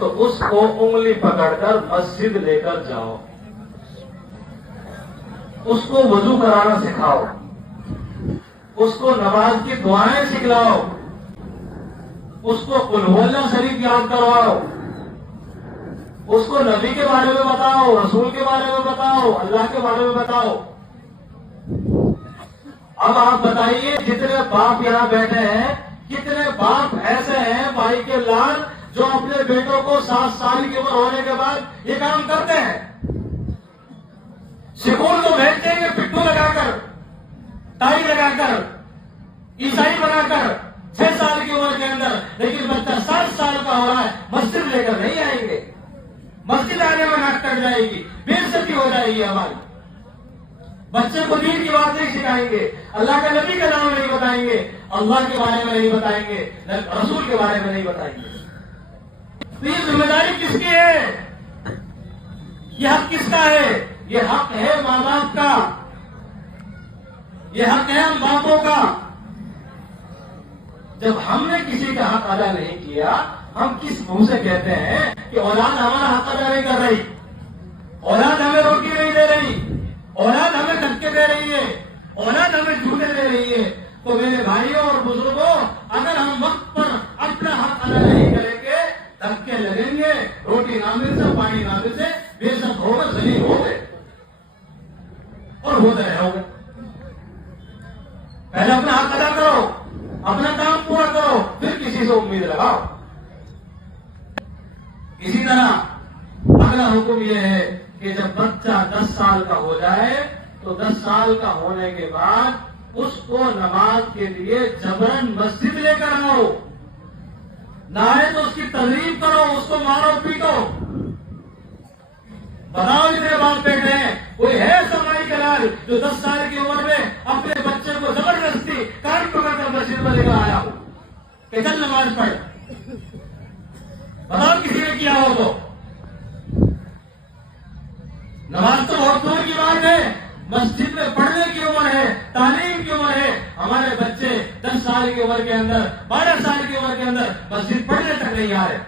تو اس کو انگلی پکڑ کر مسجد لے کر جاؤ، اس کو وضو کرانا سکھاؤ، اس کو نماز کی دعائیں سکھلاؤ، اس کو قل هو اللہ شریف یاد کرواؤ، اس کو نبی کے بارے میں بتاؤ، رسول کے بارے میں بتاؤ، اللہ کے بارے میں بتاؤ۔ اب آپ بتائیے جتنے باپ یہاں بیٹھے ہیں، کتنے باپ ایسے ہیں بھائی کے لال جو اپنے بیٹوں کو 7 سال کی عمر ہونے کے بعد یہ کام کرتے ہیں؟ سکول تو بھیج دیں گے پٹھو لگا کر، ٹائی لگا کر، عیسائی بنا کر 6 سال کی عمر کے اندر، لیکن بچہ 7 سال کا ہو رہا ہے، مسجد لے کر نہیں آئیں گے، مسجد آنے میں ناک کٹ جائے گی، بے عزتی ہو جائے گی ہماری۔ بچے کو دین کی بات نہیں سکھائیں گے، اللہ کے نبی کا نام نہیں بتائیں گے، اللہ کے بارے میں نہیں بتائیں گے، رسول کے بارے میں نہیں بتائیں گے۔ تو یہ ذمہ داری کس کی ہے؟ یہ حق کس کا ہے؟ یہ حق ہے ماں باپ کا، یہ حق ہے ہم باپوں کا۔ جب ہم نے کسی کا حق ادا نہیں کیا، ہم کس منہ سے کہتے ہیں کہ اولاد ہمارا حق ادا نہیں کر رہی، اولاد ہمیں روٹی نہیں دے رہی، اولاد ہمیں دھکے دے رہی ہے، اولاد ہمیں جھوٹے دے رہی ہے؟ تو میرے بھائیوں اور بزرگوں، اگر ہم وقت پر اپنا حق ادا نہیں کریں گے، دھکے لگیں گے، روٹی نہ مل سے، پانی نہ مل سے، بے عزت ہو گئے، ذلیل ہو گئے اور ہوتے رہو گے۔ پہلے اپنا حق ادا کرو، اپنا کام پورا کرو، پھر کسی سے امید لگاؤ۔ اسی طرح اگلا حکم یہ ہے کہ جب بچہ 10 سال کا ہو جائے تو 10 سال کا ہونے کے بعد اس کو نماز کے لیے جبرن مسجد لے کر آؤ، نہ آئے تو اس کی ترغیب کرو، اس کو مارو پیٹو۔ بتاؤ اتنے باپ بیٹھے ہیں، کوئی ہے سمائی کلال جو 10 سال کی عمر میں اپنے بچے کو زبردستی کان پکڑ کر مسجد میں لے کر آیا ہو کہ چل نماز پڑھ؟ بتاؤ کسی نے کیا ہو تو؟ نماز تو بہت دور کی بات ہے، مسجد میں پڑھنے کی عمر ہے، تعلیم کی عمر ہے۔ ہمارے بچے 10 سال کی عمر کے اندر، 12 سال کی عمر کے اندر مسجد پڑھنے تک نہیں آ رہے۔